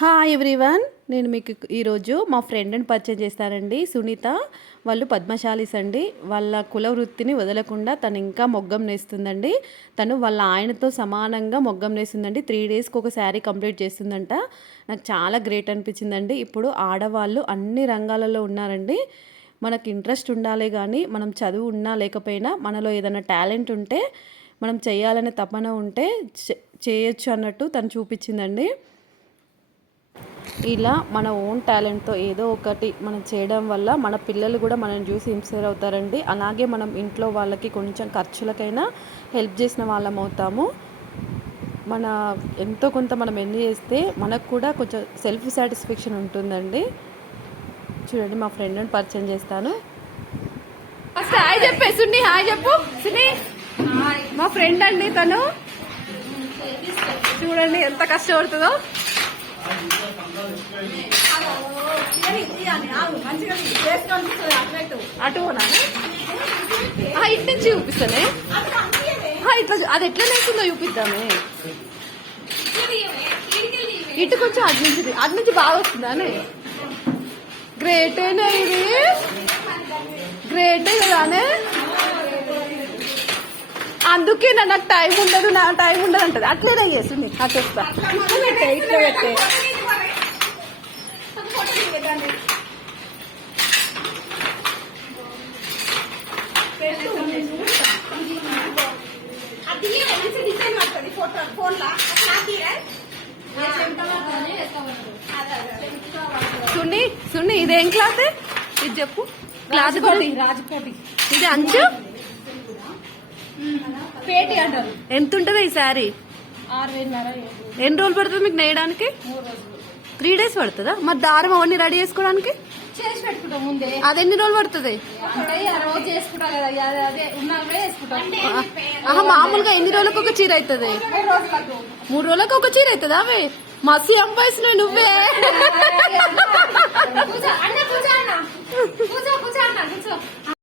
Hi everyone నేను మీకు ఈరోజు మా ఫ్రెండ్ని పరిచయం చేస్తానండి సునీత. వాళ్ళు పద్మశాలీస్ అండి. వాళ్ళ కుల వృత్తిని వదలకుండా తను ఇంకా మొగ్గం నేస్తుందండి. తను వాళ్ళ ఆయనతో సమానంగా మొగ్గం నేస్తుందండి. త్రీ డేస్కి ఒక శారీ కంప్లీట్ చేస్తుందంట. నాకు చాలా గ్రేట్ అనిపించిందండి. ఇప్పుడు ఆడవాళ్ళు అన్ని రంగాలలో ఉన్నారండి. మనకు ఇంట్రెస్ట్ ఉండాలి కానీ మనం చదువు ఉన్నా లేకపోయినా మనలో ఏదైనా టాలెంట్ ఉంటే మనం చేయాలనే తపన ఉంటే చేయొచ్చు అన్నట్టు తను చూపించిందండి. ఇలా మన ఓన్ టాలెంట్తో ఏదో ఒకటి మనం చేయడం వల్ల మన పిల్లలు కూడా మనం చూసి ఇన్స్పైర్ అవుతారండి. అలాగే మనం ఇంట్లో వాళ్ళకి కొంచెం ఖర్చులకైనా హెల్ప్ చేసిన వాళ్ళం అవుతాము. మన ఎంతో కొంత మనం ఎన్ని చేస్తే మనకు కూడా కొంచెం సెల్ఫ్ సాటిస్ఫాక్షన్ ఉంటుందండి. చూడండి మా ఫ్రెండ్ని పరిచయం చేస్తాను. హాయ్ చెప్పే సున్ని హాయ్ చెప్పు. మా ఫ్రెండ్ అండి తను. చూడండి ఎంత కష్టపడుతుందో. అటు పోనా? ఇటు నుంచి చూపిస్తానే. ఇట్లా అది ఎట్లా నేస్తుందో చూపిద్దామే. ఇటు కొంచెం అటు నుంచి అది అటు నుంచి బాగా వస్తుందానే. గ్రేటేనా ఇది. గ్రేటే కదానే అందుకే నా నాకు టైం ఉండదు నా టైం ఉండదు అంటది. అట్లేనే అట్లా ఇట్లా పెట్టే ఇట్లా పెట్టే సున్ని సున్ని ఇదేం క్లాత్? ఇది చెప్పు. క్లాత్ రాజకోటి. రాజకోటి. ఇది అంచు? ఎంత ఉంటుంది ఈ శారీ? ఎన్ని రోజులు పడుతుంది మీకు నేయడానికి? త్రీ డేస్ పడుతుందా? మరి దారం అవన్నీ రెడీ చేసుకోవడానికి? చేసి పెట్టుకుంటాం ముందే. అది ఎన్ని రోజులు పడుతుంది? మామూలుగా ఎన్ని రోజులకు ఒక చీర అవుతుంది మూడు రోజులకు ఒక చీర. అవుతుందా అవి మసి అంపాయిస్తున్నాయి నువ్వే.